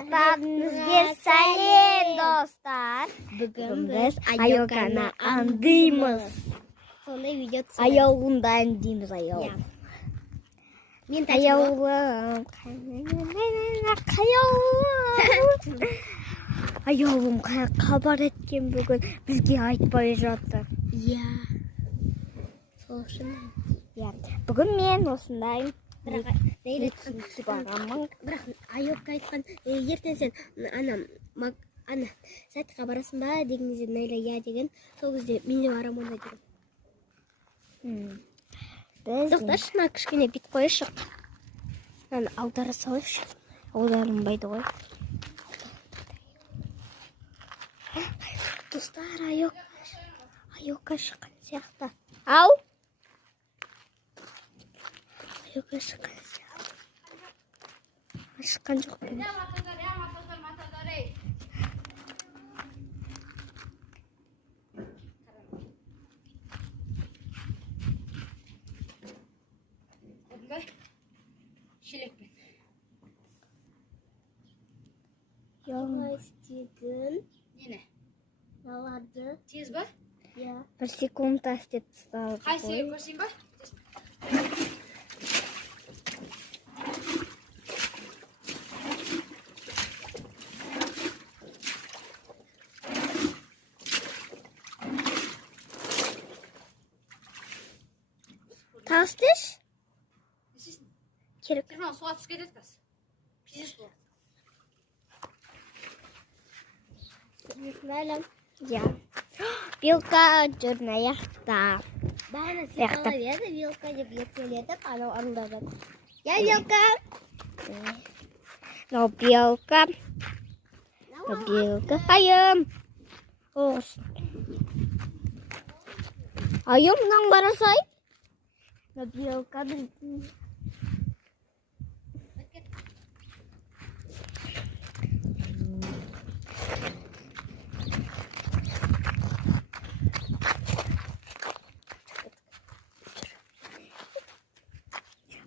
Kanalımızga salam dostlar. Bugün biz Ayogana andıyız. Sonunda video tutalım. Ayogunda andıyız ayog. Men taşıma. Ayogum. Ayogum kabar etken bugün bizge aytpay жатты. Ya. Soğuşun. Ya, bugün men osundayım. Бірақ Ayokka айтқан ертең сен ана сайтқа барасың ба деген кезде Найла я деген, сол кезде мен де барамын онда деген. Тоқташы, мына кішкене бит қойшы. Мынаны аудара салайыншы. Аударылмайды ғой. Достар, Ayokka шыққан сияқты. Ау. Ayokka шыққан сияқты. Шыққан жоқ па? Шелекпен. Қалай істедің? Нені? Алады. Тез ба? Я. Bir sekunda істеп тастадық Қайсы қой. көрсейін ба? Тағы істеші? Несесін? Керек. Телефон суға түсіп кетеді қазір. Пиздец болады. Мәлім. Ya. Белка жүрін аяқта. Бәрі Яқты. сипалап еді, вилка деп ертелетіп, анау арылдап. Я вилка. No белка. No белка. Ayım. Olsun. Ayımdan barasay. No белка.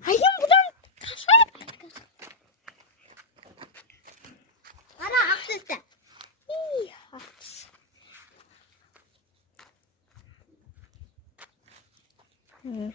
Ayım buradan kaçar. Ара, ақ түсті. Hmm.